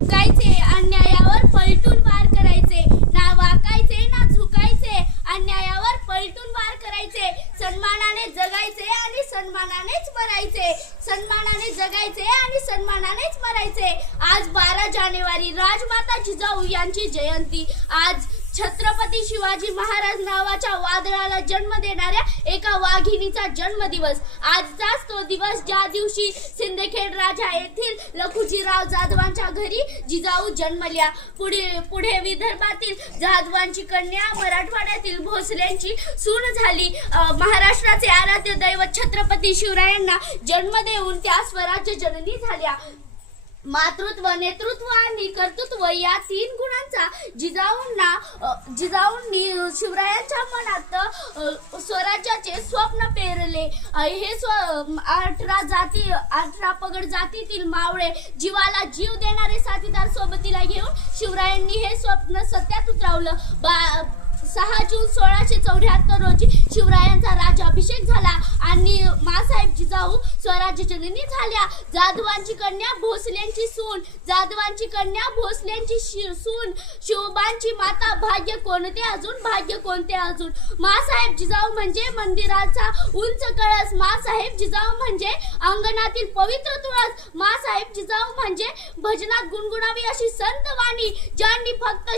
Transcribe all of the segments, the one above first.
झुकायचे, अन्यायावर पलटून वार करायचे, ना वाकायचे ना झुकायचे, अन्यायावर पलटून वार करायचे, सन्मानाने जगायचे आणि सन्मानानेच मरायचे, सन्मानाने जगायचे आणि सन्मानानेच मरायचे। आज 12 जानेवारी राजमाता जिजाऊ यांची जयंती। आज छत्रपती शिवाजी महाराज नावाच्या वादळाला जन्म देणाऱ्या एका वाघिणीचा जन्मदिवस। आजचाच तो दिवस ज्या दिवशी सिंदखेड राजा येथील लखुजीराव जाधवांच्या घरी जिजाऊ जन्मल्या। पुढे विदर्भातील जाधवांची कन्या मराठवाड्यातील भोसल्यांची सून झाली। महाराष्ट्राचे आराध्य दैवत छत्रपती शिवरायांना जन्म देऊन त्या स्वराज्य जननी झाल्या। मातृत्व, नेतृत्व आणि कर्तृत्व या 3 गुणांचा जिजाऊंनी शिवरायांच्या मनात स्वराज्याचे स्वप्न पेरले। हे 18 पगड जातीतील मावळे जीवाला जीव देणारे साथीदार सोबतीला घेऊन शिवरायांनी हे स्वप्न सत्यात उतरवलं। 6 जून 1674 रोजी शिवरायांचा राज्याभिषेक झाला आणि मासाहेब जिजाऊ स्वराज्य जननी झाल्या। जाधवांची कन्या भोसल्यांची सून, जाधवांची कन्या भोसल्यांची सून, शिवबांची माता, भाग्य कोणते अजून, भाग्य कोणते अजून। मासाहेब जिजाऊ म्हणजे मंदिराचा उंच कळस, मासाहेब जिजाऊ म्हणजे अंगणातील पवित्र तुळस, मासाहेब जिजाऊ म्हणजे भजनात गुणगुणावी अशी संत वाणी, ज्यांनी फक्त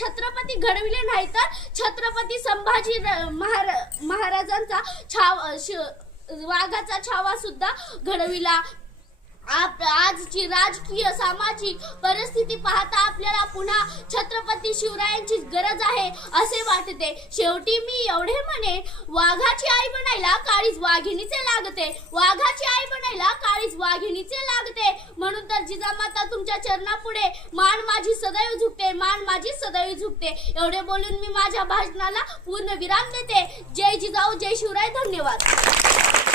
छत्रपती घडविले नाही तर छत्रपती संभाजी महाराजांचा वाघाचा छावा सुद्धा घडविला। आजची राजकीय सामाजिक परिस्थिती पाहता आपल्याला पुन्हा छत्रपती शिवरायांची गरज आहे असे वाटते। शेवटी मी एवढे म्हणेन, वाघाची आई बनायला काळीज वाघिणीचे लागते, वाघाची आई बनायला काळीज वाघिणीचे लागते। म्हणून तर जिजामाता तुमच्या चरणापुढे मान माझी सदैव झुकते, मान माझी सदैव झुकते। एवढे बोलून मी माझ्या भाषणाला पूर्ण विराम देते। जय जिजाऊ, जय शिवराय, धन्यवाद।